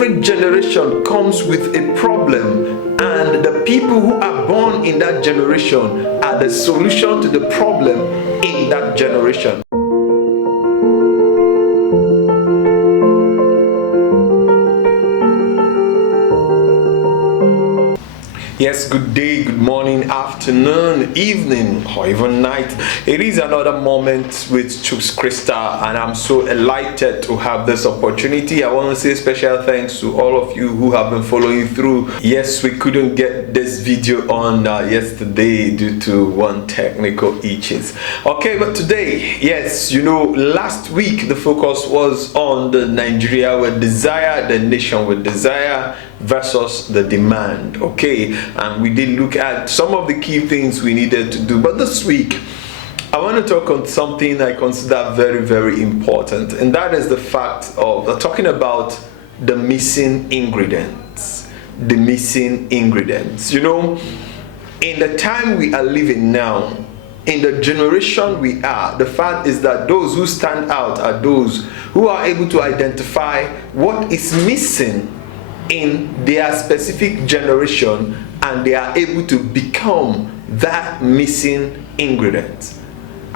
every generation comes with a problem, and the people who are born in that generation are the solution to the problem in that generation. Yes, good day, good morning, afternoon, evening, or even night. It is another moment with Chuks Crystal, and I'm so delighted to have this opportunity. I want to say special thanks to all of you who have been following through. Yes, we couldn't get this video on yesterday due to one technical issues. Okay, but today, yes, last week the focus was on the Nigeria with desire, the nation with desire versus the demand. Okay, and we did look at some of the key things we needed to do, but this week I want to talk on something I consider very, very important, and that is the fact of talking about the missing ingredients. The missing ingredients. In the time we are living now, in the generation we are, the fact is that those who stand out are those who are able to identify what is missing in their specific generation, and they are able to become that missing ingredient.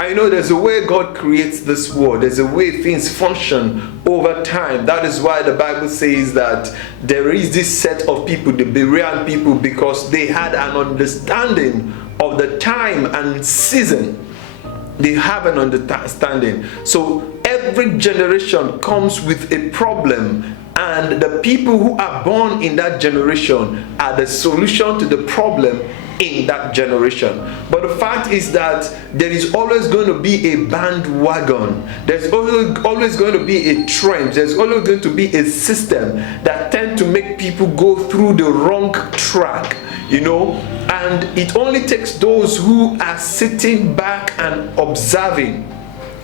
I know there's a way God creates this world. There's a way things function over time. That is why the Bible says that there is this set of people, the Berean people, because they had an understanding of the time and season. They have an understanding. So every generation comes with a problem, and the people who are born in that generation are the solution to the problem in that generation. But the fact is that there is always going to be a bandwagon. There's always going to be a trend. There's always going to be a system that tends to make people go through the wrong track, and it only takes those who are sitting back and observing.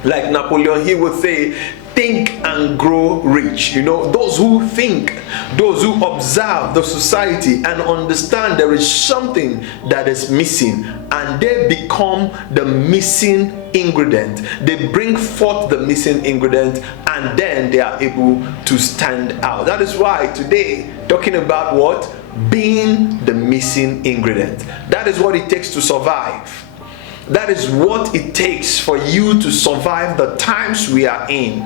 Like Napoleon, he would say, think and grow rich. Those who think, those who observe the society and understand there is something that is missing, and they become the missing ingredient. They bring forth the missing ingredient, and then they are able to stand out. That is why today, talking about what? Being the missing ingredient. That is what it takes to survive. That is what it takes for you to survive the times we are in.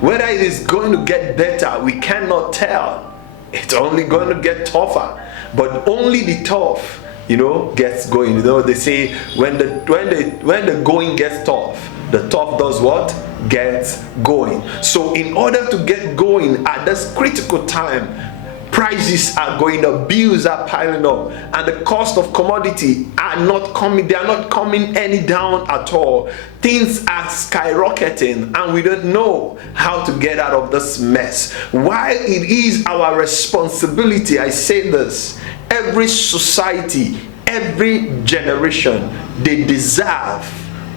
Whether it is going to get better, we cannot tell. It's only going to get tougher. But only the tough, gets going. They say when the going gets tough, the tough does what? Gets going. So in order to get going at this critical time, prices are going up, bills are piling up, and the cost of commodity are not coming. They are not coming any down at all. Things are skyrocketing, and we don't know how to get out of this mess. While it is our responsibility, I say this, every society, every generation, they deserve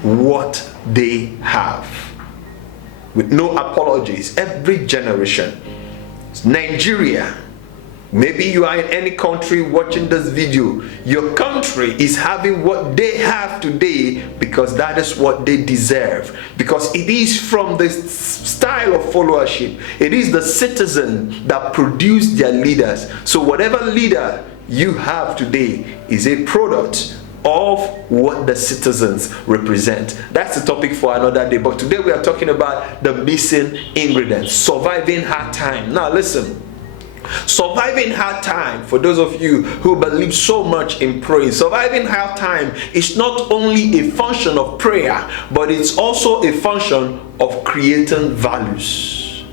what they have. With no apologies, every generation. Nigeria, maybe you are in any country watching this video, your country is having what they have today because that is what they deserve. Because it is from the style of followership, it is the citizen that produce their leaders. So whatever leader you have today is a product of what the citizens represent. That's the topic for another day. But today we are talking about the missing ingredients, surviving hard time. Now listen. Surviving hard time, for those of you who believe so much in praying, surviving hard time is not only a function of prayer, but it's also a function of creating values.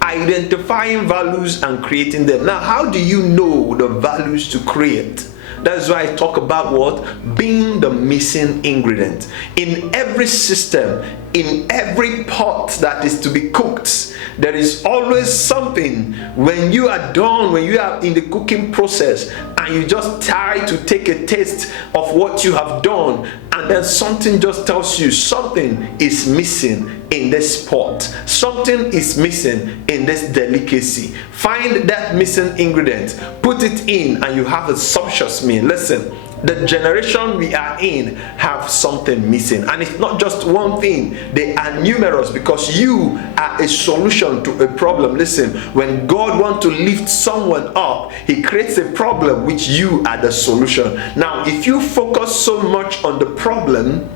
Identifying values and creating them. Now, how do you know the values to create? That's why I talk about what? Being the missing ingredient. In every system, in every pot that is to be cooked, there is always something. When you are done, when you are in the cooking process, and you just try to take a taste of what you have done, and then something just tells you something is missing in this pot, something is missing in this delicacy. Find that missing ingredient, put it in, and you have a sumptuous meal. Listen, the generation we are in have something missing, and it's not just one thing, they are numerous, because you are a solution to a problem. Listen, when God wants to lift someone up, he creates a problem which you are the solution. Now if you focus so much on the problem,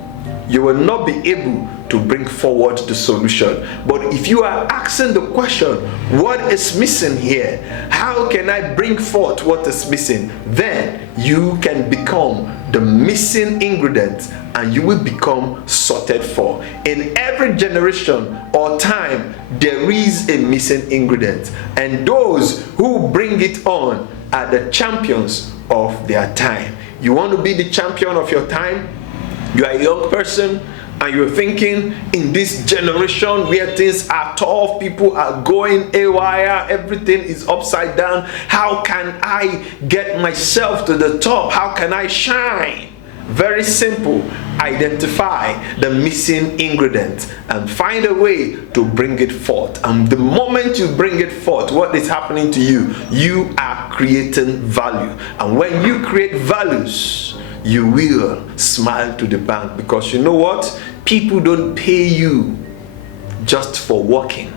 you will not be able to bring forward the solution. But if you are asking the question, what is missing here? How can I bring forth what is missing? Then you can become the missing ingredient, and you will become sorted for. In every generation or time, there is a missing ingredient, and those who bring it on are the champions of their time. You want to be the champion of your time? You are a young person and you're thinking, in this generation where things are tough, people are going haywire, everything is upside down, how can I get myself to the top? How can I shine? Very simple. Identify the missing ingredient and find a way to bring it forth. And the moment you bring it forth, what is happening to you? You are creating value. And when you create values, you will smile to the bank, because you know what? People don't pay you just for working.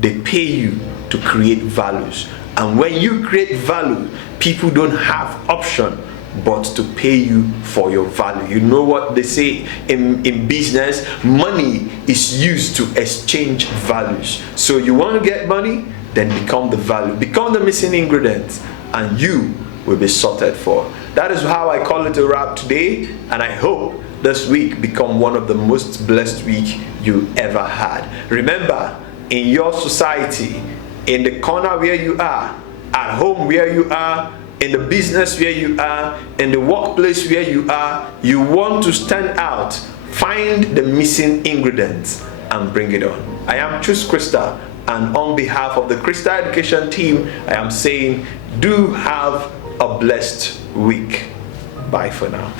They pay you to create values. And when you create value, people don't have option but to pay you for your value. You know what they say in business? Money is used to exchange values. So you want to get money? Then become the value. Become the missing ingredient, and you will be sorted for. That is how I call it a wrap today, and I hope this week become one of the most blessed week you ever had. Remember, in your society, in the corner where you are, at home where you are, in the business where you are, in the workplace where you are, you want to stand out. Find the missing ingredients and bring it on. I am Chus Krista, and on behalf of the Krista Education team, I am saying, do have a blessed week. Bye for now.